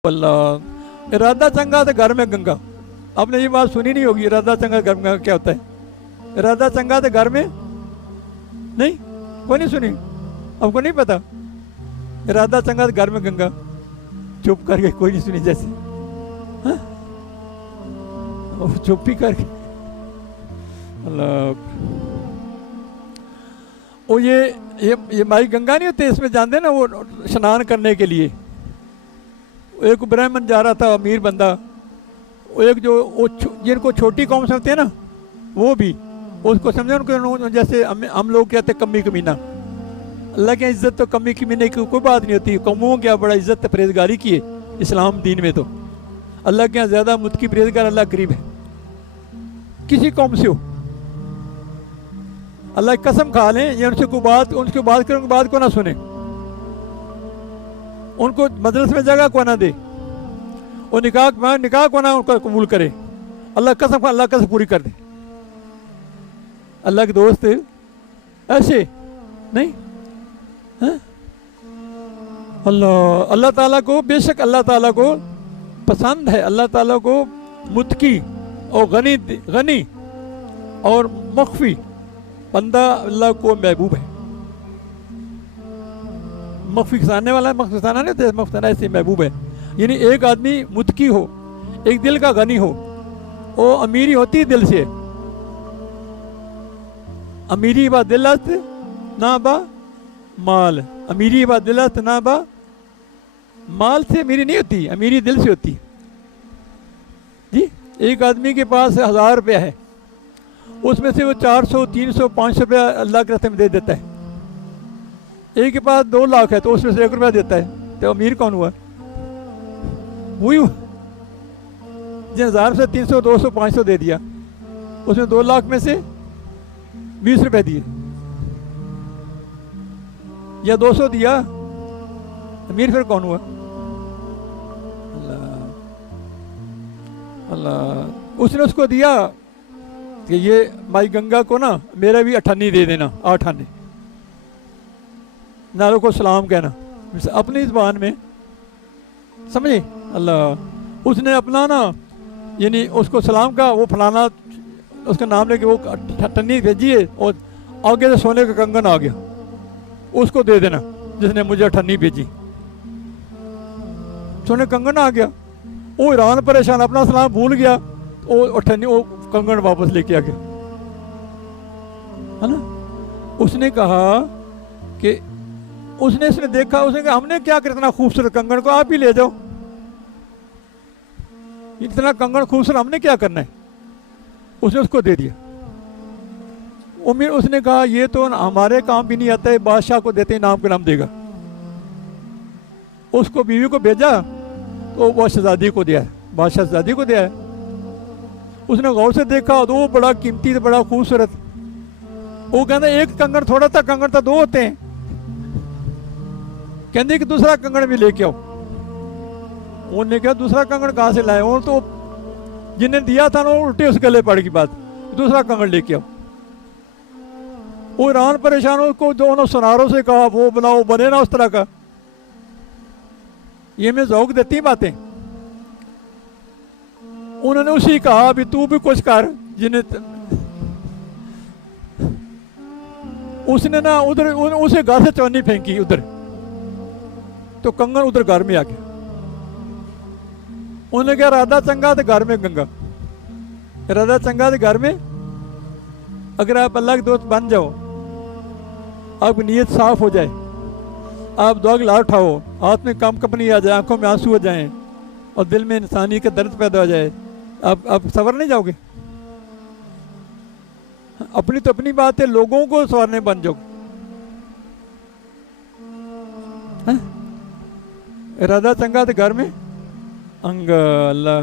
अल्लाह। इरादा चंगा तो घर में गंगा। आपने ये बात सुनी नहीं होगी, इरादा चंगा घर में क्या होता है? इरादा चंगा तो घर में नहीं, कोई नहीं सुनी, आपको नहीं पता? इरादा चंगा तो घर में गंगा। चुप करके कोई नहीं सुनी जैसे, हाँ? चुप ही करके। अल्लाह। वो ये माई गंगा नहीं होते, इसमें जानते ना वो स्नान करने के लिए। एक ब्राह्मण जा रहा था, अमीर बंदा, वो एक जो जिनको छोटी कौम समझते हैं ना, वो भी उसको समझे, उनको जैसे हम लोग कहते कमी कमीना। अल्लाह की इज्जत तो कमी कमीने की कोई बात नहीं होती। कौमों क्या बड़ा इज्जत परहेजगारी की है इस्लाम दीन में। तो अल्लाह के यहाँ ज़्यादा मुतकी परहेजगार अल्लाह करीब है, किसी कौम से हो। अल्लाह की कसम खा लें, ये उनकी बात करें, बात को ना सुने, उनको मजलिस में जगह को ना दे, और निकाह को ना उनका कबूल करे। अल्लाह कसम पूरी कर दे। अल्लाह के दोस्त ऐसे नहीं, हाँ? अल्लाह ताला को, बेशक अल्लाह ताला को पसंद है, अल्लाह ताला को मुतकी और गनी और मख्फी बंदा अल्लाह को महबूब है। मख्फी खसाने वाला, मख्फिसाना नहीं होता, मख्फिसाना ऐसे महबूब है। यानी एक आदमी मुतकी हो, एक दिल का गनी हो, वो अमीरी होती है दिल से। अमीरी बा दिलत ना बा माल, अमीरी बा दिलत ना बा माल से अमीरी नहीं होती, अमीरी दिल से होती जी। एक आदमी के पास 1000 रुपया है, उसमें से वो 400, 300, 500 रुपया अल्लाह के रास्ते में दे देता है। एक के पास 2 लाख है, तो उसमें से 1 रुपया देता है, तो अमीर कौन हुआ? वही जिन 1000 से 300, 200, 500 दे दिया, उसमें 2 लाख में से 20 रुपए दिए या 200 दिया, अमीर फिर कौन हुआ? अल्लाह। उसने उसको दिया कि ये माई गंगा को ना मेरा भी 8 आने दे देना, 8 आने, नारों को सलाम कहना अपनी ज़बान में, समझे? अल्लाह। उसने अपना ना, यानी उसको सलाम का, वो फलाना उसका नाम लेके वो टन्नी भेजी है, और आगे से सोने का कंगन आ गया, उसको दे देना जिसने मुझे ठन्नी भेजी। सोने कंगन आ गया, वो ईरान परेशान, अपना सलाम भूल गया, वो ठन्नी वो कंगन वापस लेके आ गया, है ना? उसने कहा कि उसने देखा, उसने कहा हमने क्या कर, इतना खूबसूरत कंगन को आप ही ले जाओ, इतना कंगन खूबसूरत हमने क्या करना है? उसने उसको दे दिया। उम्मीद उसने कहा ये तो हमारे काम भी नहीं आता है, बादशाह को देते नाम के नाम देगा। उसको बीवी को भेजा, तो वो शहजादी को दिया, बादशाह शहजादी को दिया है। उसने गौर से देखा, तो वो बड़ा कीमती, बड़ा खूबसूरत। वो कहते एक कंगन थोड़ा था, कंगन तो 2 होते हैं। कहते कि दूसरा कंगन भी लेके आओ। उन्होंने कहा दूसरा कंगन कहाँ से लाए? वो तो जिन्हें दिया था ना, उल्टे उस गले पड़ की बात, दूसरा कंगन लेके आओ। वो ईरान परेशान हो, उसको दोनों सुनारों से कहा वो बनाओ, बने ना उस तरह का। ये मैं ज़ौक देती बातें। उन्होंने उसी कहा अभी तू भी कुछ कर, जिन्हें उसने ना उधर उसे घर से चौनी फेंकी उधर, तो कंगन उधर घर में आ गया। उन्होंने कहा राधा चंगा तो घर में गंगा, राधा चंगा तो घर में। अगर आप अल्लाह के दोस्त बन जाओ, आपकी नीयत साफ हो जाए, आप दुआ की लाट उठाओ, हाथ में काम कंपनी आ जाए, आंखों में आंसू हो जाएं, और दिल में इंसानी का दर्द पैदा हो जाए, आप सवर नहीं जाओगे? अपनी तो अपनी बात है, लोगों को संवारने बन जाओ। इरादा चंगा तो घर में अंग। अल्लाह।